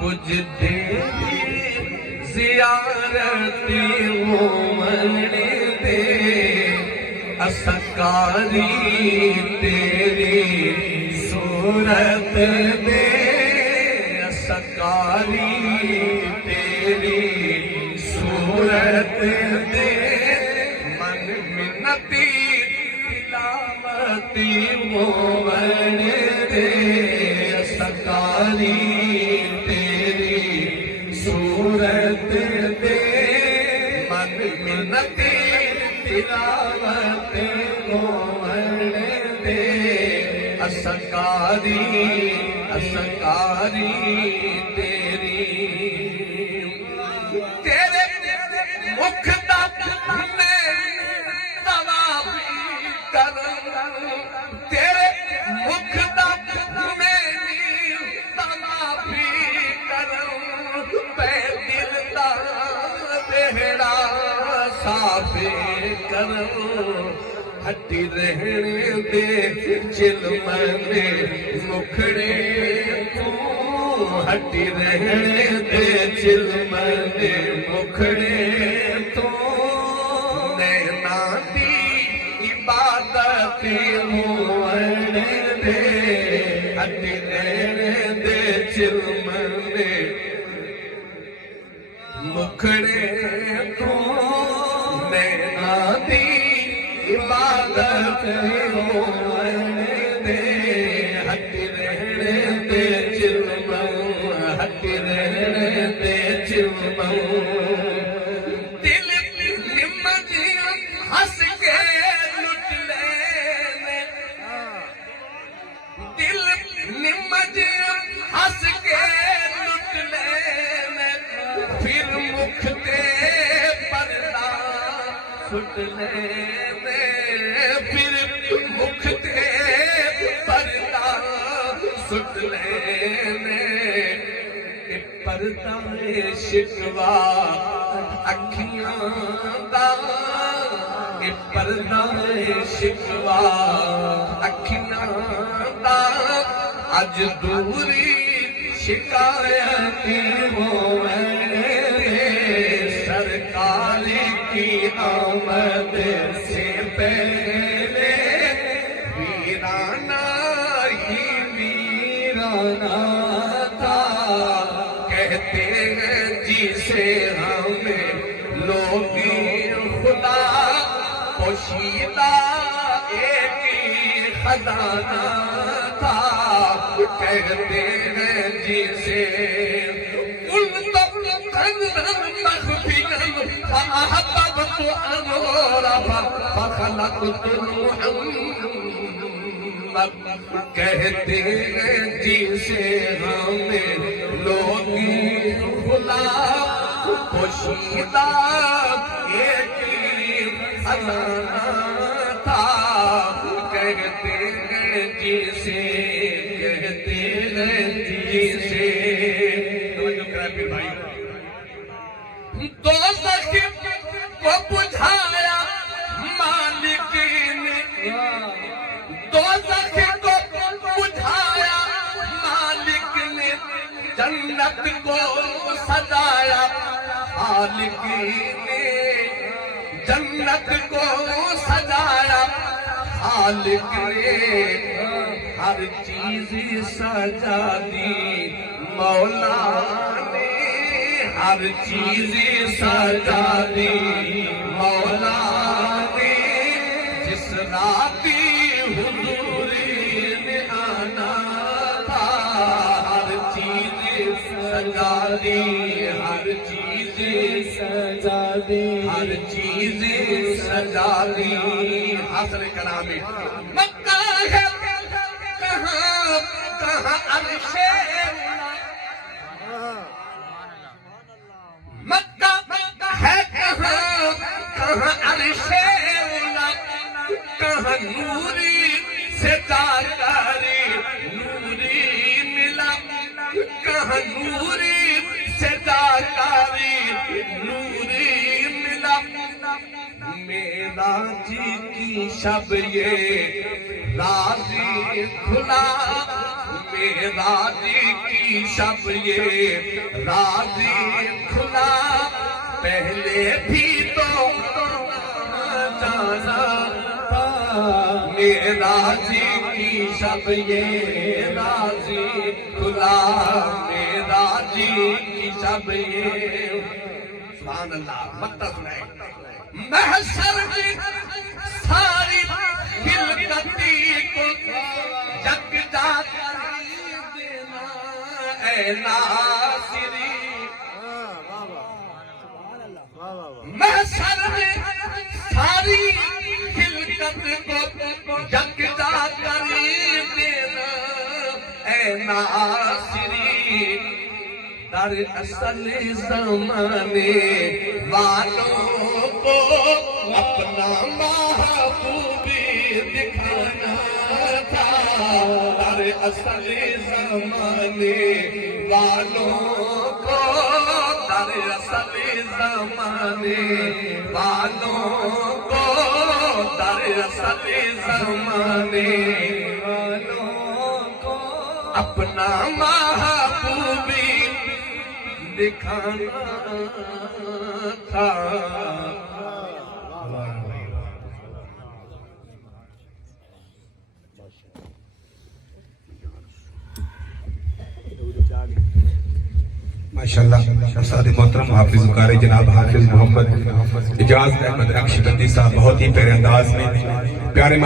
کچھ تیری زیارتی مومن دے اسکاری تیری صورت دے اسکاری تیری صورت دے من منتی تلاوتی مومن دے اسکاری تیری صورت دے من منتی تلاوت مومن دے اسکاری اسکاری تیری تیرے مکھ دا میں طوافی کروں تیرے مکھ دا میں طوافی کروں پہ دل دا بہڑا صاف کروں ہٹی رہنے دے چلمنے مکھڑے تو ہٹی رہنے دے چلمنے مکھڑے تو نینا دی عبادت مومن دے ہٹی رہنے دے چلمنے مکھڑے تو نینا دی عبادت مومن دے ہٹی رہنے دے چلموں ہٹی رہنے دے چلموں دل نمجیاں ہس کے لٹ لینے دل نمجیاں ہس کے لٹ لینے پھر مکھ تے پردہ پھٹ لینے پھر مکھ تے پردہ سٹ لینے پردہ شکوا اکھیاں دا پردہ شکوا اکھیاں دا اج دوری شکایت مومن سرکار کی آمد سے پہلے ویرانہ ہی ویرانہ تھا کہتے ہیں جسے ہمیں لوگ خدا پوشیدہ ایک خزانہ تھا کہتے ہیں جسے فأحببت أنورا فخلقت محمد کہتے ہیں جسے ہمیں لوگ خدا پوشیدہ ایک خزانہ تھا کہتے ہیں جسے دوزخ کو بجھایا مالک نے دوزخ کو بجھایا مالک نے جنت کو سجایا خالق نے جنت کو سجایا خالق نے ہر چیز سجا دی مولا نے ہر چیز سجا دی مولا نے جس راتی حضوری نے آنا تھا ہر چیز سجا دی ہر چیز سجا دی ہر چیز سجا دی حاصل کلامی مکہ ہے کہاں کہاں عرش مکہ ہے کہاں کہاں عرش کہاں نوری سے جاکاری نوری ملا کہاں نوری سے جاکاری نوری ملا معراج کی شب یہ راز کھلا راضی کی شب یہ راضی کھلا پہلے بھی تو جانا تھا راضی کی شب یہ راضی کھلا راضی کی شب یہ سبحان اللہ مطلب نہیں محشر میں ساری ہلکتی کو یکجا کر دینا اے ناصری محشر میں ساری ہلکت کو یکجا کر دینا اے ناصری در اصل زمانے والوں کو اپنا محبوبی دکھانا تھا در اصل زمانے والوں کو در اصل زمانے والوں کو در اصل زمانے والوں کو اپنا محبوبی دکھانا تھا ماشاءاللہ شہزاد محترم حافظ قاری جناب حافظ محمد اجاز احمد نقشبندی صاحب بہت ہی پیارے انداز میں پیارے